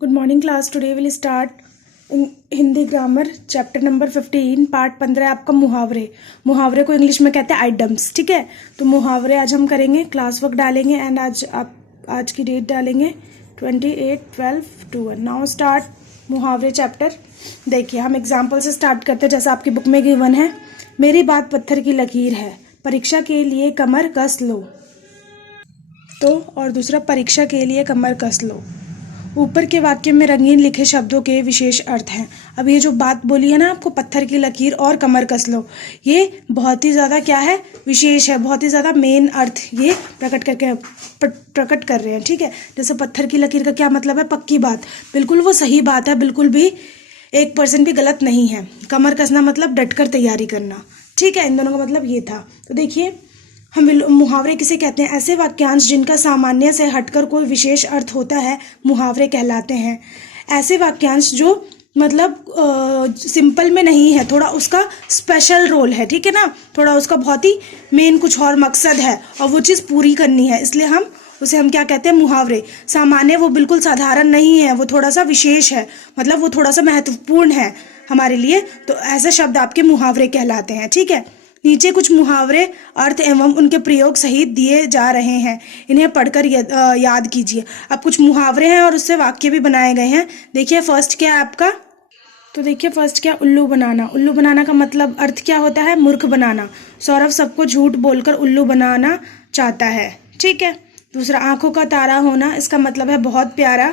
Good morning class. Today will start Hindi grammar chapter number 15 part 15 आपका मुहावरे। मुहावरे को इंग्लिश में कहते हैं आइडम्स। ठीक है, तो मुहावरे आज हम करेंगे, क्लास वर्क डालेंगे एंड आज की डेट डालेंगे 28/12/21। नाउ स्टार्ट मुहावरे चैप्टर। देखिए हम एग्जाम्पल से स्टार्ट करते हैं जैसा आपकी बुक में गिवन है। मेरी बात पत्थर की लकीर है, परीक्षा के लिए कमर कस लो। तो और दूसरा, परीक्षा के लिए कमर कस लो। ऊपर के वाक्य में रंगीन लिखे शब्दों के विशेष अर्थ हैं। अब ये जो बात बोली है ना आपको, पत्थर की लकीर और कमर कस लो, ये बहुत ही ज़्यादा क्या है, विशेष है, बहुत ही ज़्यादा मेन अर्थ ये प्रकट कर रहे हैं। ठीक है, जैसे पत्थर की लकीर का क्या मतलब है, पक्की बात, बिल्कुल वो सही बात है, बिल्कुल भी 1% भी गलत नहीं है। कमर कसना मतलब डटकर तैयारी करना। ठीक है, इन दोनों का मतलब ये था। तो देखिए हम मुहावरे किसे कहते हैं, ऐसे वाक्यांश जिनका सामान्य से हटकर कोई विशेष अर्थ होता है मुहावरे कहलाते हैं। ऐसे वाक्यांश जो मतलब सिंपल में नहीं है, थोड़ा उसका स्पेशल रोल है। ठीक है ना, थोड़ा उसका बहुत ही मेन कुछ और मकसद है और वो चीज़ पूरी करनी है, इसलिए हम क्या कहते हैं, मुहावरे। सामान्य वो बिल्कुल साधारण नहीं है, वो थोड़ा सा विशेष है, मतलब वो थोड़ा सा महत्वपूर्ण है हमारे लिए। तो ऐसे शब्द आपके मुहावरे कहलाते हैं। ठीक है, नीचे कुछ मुहावरे अर्थ एवं उनके प्रयोग सहित दिए जा रहे हैं, इन्हें पढ़कर याद कीजिए। अब कुछ मुहावरे हैं और उससे वाक्य भी बनाए गए हैं। देखिए फर्स्ट क्या है आपका, तो देखिए फर्स्ट क्या, उल्लू बनाना। उल्लू बनाना का मतलब अर्थ क्या होता है, मूर्ख बनाना। सौरभ सबको झूठ बोलकर उल्लू बनाना चाहता है। ठीक है, दूसरा, आंखों का तारा होना, इसका मतलब है बहुत प्यारा।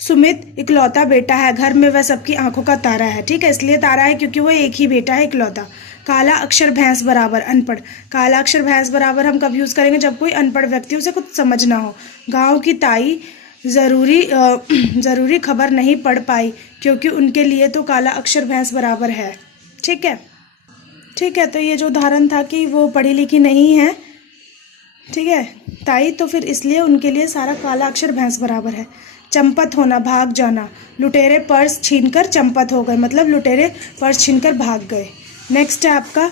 सुमित इकलौता बेटा है, घर में वह सबकी आंखों का तारा है। ठीक है, इसलिए तारा है क्योंकि वो एक ही बेटा है, इकलौता। काला अक्षर भैंस बराबर अनपढ़। काला अक्षर भैंस बराबर हम कब यूज़ करेंगे, जब कोई अनपढ़ व्यक्ति, उसे कुछ समझ ना हो। गांव की ताई ज़रूरी खबर नहीं पढ़ पाई क्योंकि उनके लिए तो काला अक्षर भैंस बराबर है। ठीक है, ठीक है, तो ये जो उदाहरण था कि वो पढ़ी लिखी नहीं है, ठीक है, ताई, तो फिर इसलिए उनके लिए सारा काला अक्षर भैंस बराबर है। चंपत होना, भाग जाना। लुटेरे पर्स छीनकर चंपत हो गए, मतलब लुटेरे पर्स छीनकर भाग गए। नेक्स्ट है आपका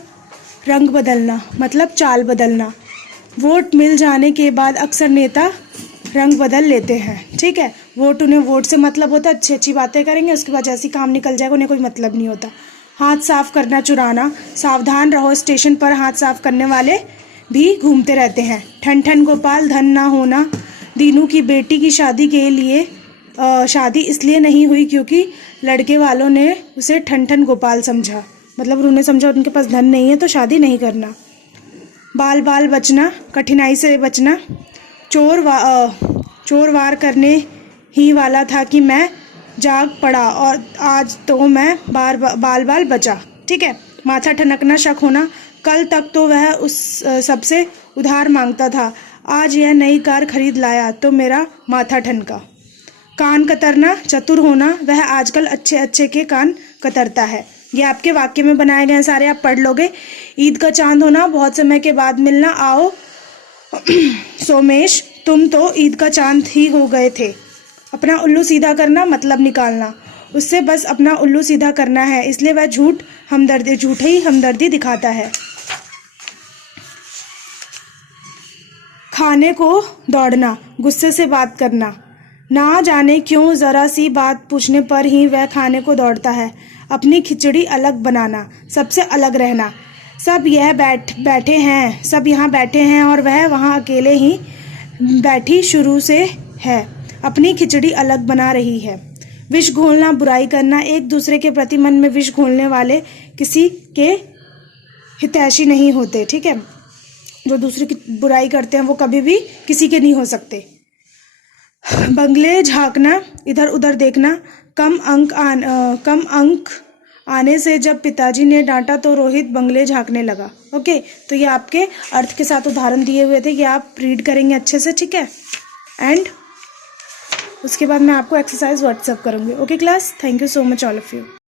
रंग बदलना, मतलब चाल बदलना। वोट मिल जाने के बाद अक्सर नेता रंग बदल लेते हैं। ठीक है, उन्हें वोट से मतलब होता है, अच्छी अच्छी बातें करेंगे, उसके बाद जैसे काम निकल जाएगा उन्हें कोई मतलब नहीं होता। हाथ साफ करना, चुराना। सावधान रहो, स्टेशन पर हाथ साफ करने वाले भी घूमते रहते हैं। ठन ठन गोपाल, धन ना होना। दीनू की बेटी की शादी के लिए शादी इसलिए नहीं हुई क्योंकि लड़के वालों ने उसे ठन ठन गोपाल समझा, मतलब उन्होंने समझा उनके पास धन नहीं है तो शादी नहीं करना। बाल बाल बचना, कठिनाई से बचना। चोर वार करने ही वाला था कि मैं जाग पड़ा और आज तो मैं बाल बाल बचा। ठीक है, माथा ठनकना, शक होना। कल तक तो वह उस सबसे उधार मांगता था, आज यह नई कार खरीद लाया तो मेरा माथा ठनका। कान कतरना, चतुर होना, वह आजकल अच्छे अच्छे के कान कतरता है। ये आपके वाक्य में बनाए गए हैं सारे, आप पढ़ लोगे। ईद का चांद होना, बहुत समय के बाद मिलना। आओ सोमेश, तुम तो ईद का चांद ही हो गए थे। अपना उल्लू सीधा करना, मतलब निकालना। उससे बस अपना उल्लू सीधा करना है, इसलिए वह झूठ ही हमदर्दी दिखाता है। खाने को दौड़ना, गुस्से से बात करना। ना जाने क्यों जरा सी बात पूछने पर ही वह खाने को दौड़ता है। अपनी खिचड़ी अलग बनाना, सबसे अलग रहना। सब यहाँ बैठे हैं और वह वहाँ अकेले ही बैठी शुरू से है, अपनी खिचड़ी अलग बना रही है। विष घोलना, बुराई करना। एक दूसरे के प्रति मन में विष घोलने वाले किसी के हितैषी नहीं होते। ठीक है, जो दूसरे की बुराई करते हैं वो कभी भी किसी के नहीं हो सकते। बंगले झांकना, इधर उधर देखना। कम अंक आने से जब पिताजी ने डांटा तो रोहित बंगले झांकने लगा। ओके, तो ये आपके अर्थ के साथ उदाहरण दिए हुए थे, कि आप रीड करेंगे अच्छे से। ठीक है, एंड उसके बाद मैं आपको एक्सरसाइज व्हाट्सएप करूँगी। Okay class, thank you so much all of you.